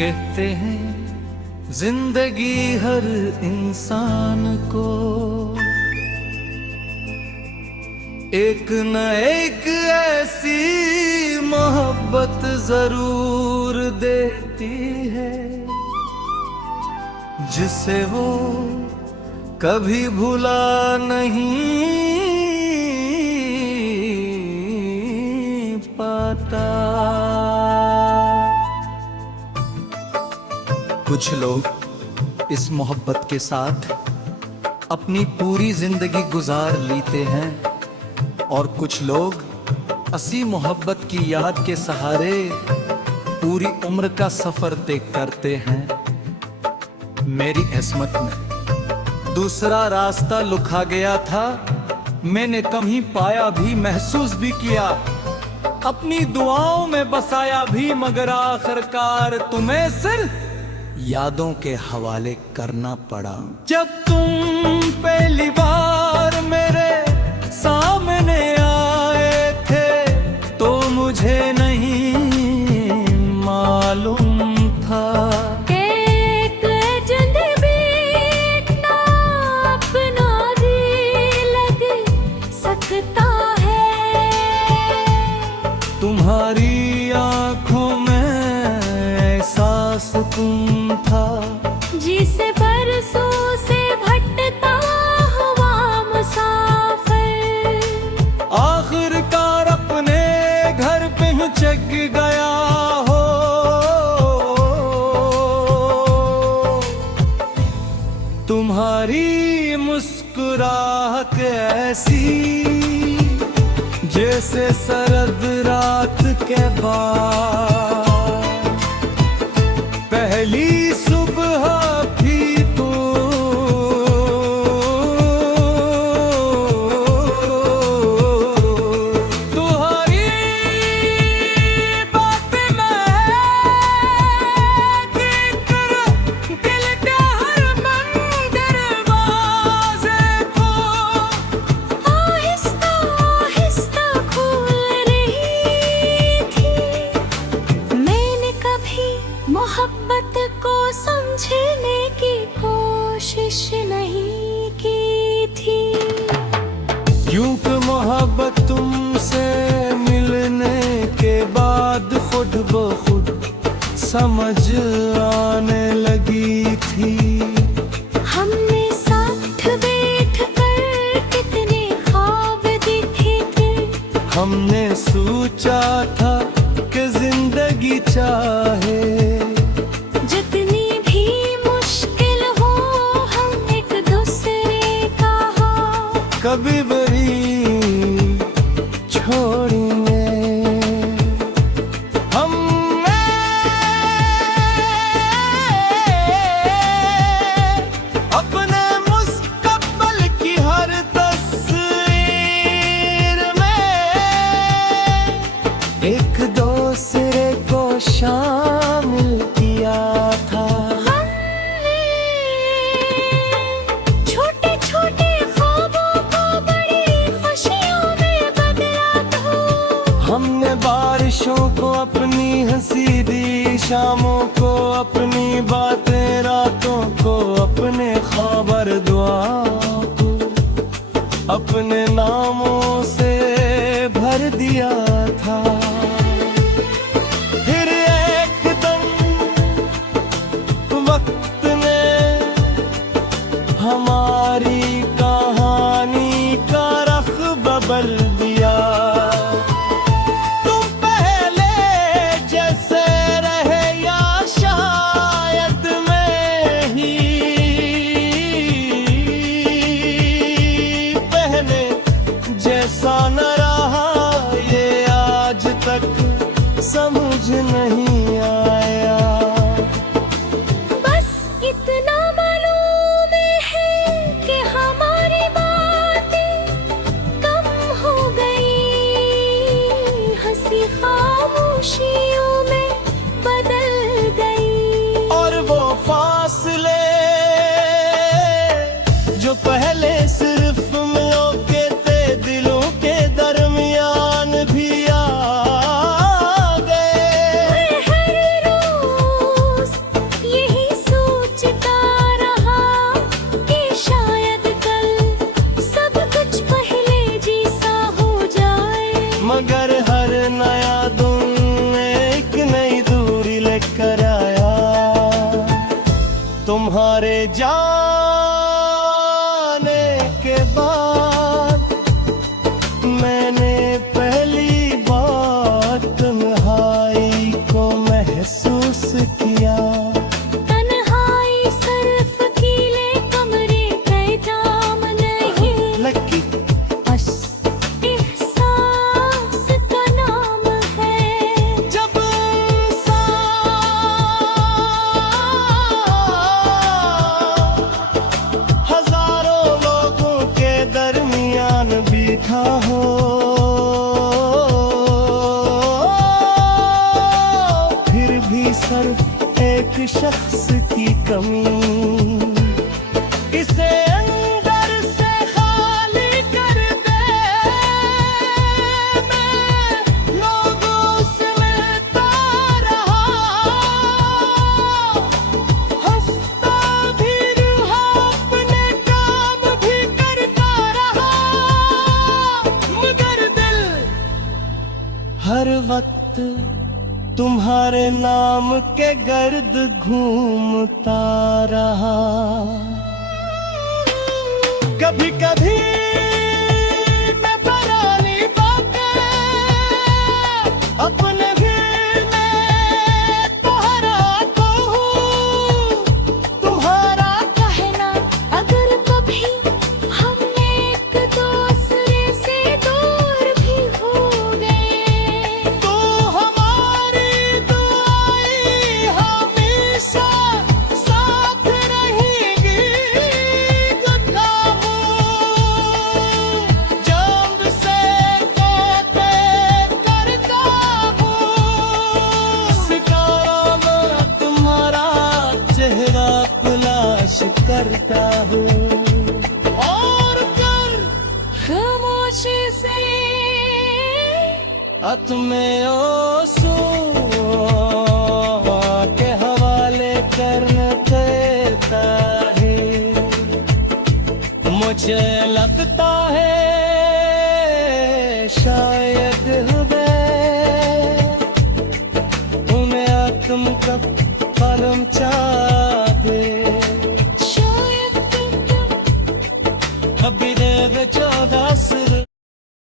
कहते हैं जिंदगी हर इंसान को एक न एक ऐसी मोहब्बत जरूर देती है जिसे वो कभी भुला नहीं पाता। कुछ लोग इस मोहब्बत के साथ अपनी पूरी जिंदगी गुजार लेते हैं और कुछ लोग असी मोहब्बत की याद के सहारे पूरी उम्र का सफर तय करते हैं। मेरी किस्मत में दूसरा रास्ता लिखा गया था, मैंने कभी पाया भी, महसूस भी किया, अपनी दुआओं में बसाया भी, मगर आखिरकार तुम्हें सिर्फ यादों के हवाले करना पड़ा। जब तुम पहली बार मेरे सामने आए थे तो मुझे नहीं मालूम था एक अजनबी इतना अपना जी लग सकता है। तुम्हारी आंखों में एहसास तुम था जिसे बरसों से भटकता हुआ मुसाफिर आखिरकार अपने घर पहुंच गया हो। तुम्हारी मुस्कुराहट ऐसी जैसे सरद रात के बाद पहली सुबह भी तो तुम्हारी बात में दिल के हर दरवाजे को आहिस्ता आहिस्ता खोल रही थी। मैंने कभी मोहब्बत को समझने की कोशिश नहीं की थी। यूं कि मोहब्बत तुमसे मिलने के बाद खुद ब खुद समझ आने लगी थी। हमने साथ बैठ कर कितने ख्वाब देखे थे। हमने सोचा था कि जिंदगी चाहे जितनी भी मुश्किल हो हम एक दूसरे का हो कभी बड़ी छोड़ेंगे। हमने अपने मुस्तकबिल की हर तस्वीर में एक दूसरे को शामिल किया था। हमने छोटे छोटे ख्वाबों को बड़ी खुशियों में बदला था। हमने बारिशों को अपनी हंसी दी, शामों को अपनी बातें, रातों को अपने खबर, दुआओं को अपने नामों से भर दिया था। फिर एकदम वक्त ने हमारी कहानी का रख बदल दिया। तुम पहले जैसे रहे या शायद मैं ही पहले जैसा न रहा, ये आज तक समझ नहीं आया। बस इतना मालूम है कि हमारी बातें कम हो गई, हंसी खामोशियों में बदल गई। और वो फासले जो पहले सिर्फ मिलों के थे, दिलों के दरमियान भी आ गए। हो, फिर भी सिर्फ एक शख्स की कमी, इसे अंदर से खाली कर दे। मैं लोगों से मिलता रहा, हंसता भी रहा, अपने काम भी करता रहा, मगर दिल हर वक्त तुम्हारे नाम के गर्द घूमता रहा। कभी कभी मैं पुरानी बातें अपने भी मैं दोहराता हूँ, तुम्हारा कहना अगर कभी हम एक दूसरे से दूर भी हो गए, तो हमारी दुआएं हमेशा साथ रहेगी। गुलाबों जाम से बातें करता हूँ, सितारा मैं तुम्हारा चेहरा तलाश करता हूँ, और कर खामोशी से में ओसू के हवाले करने देता है। मुझे लगता है शायद हमें उन्हें आत्म का परम चाह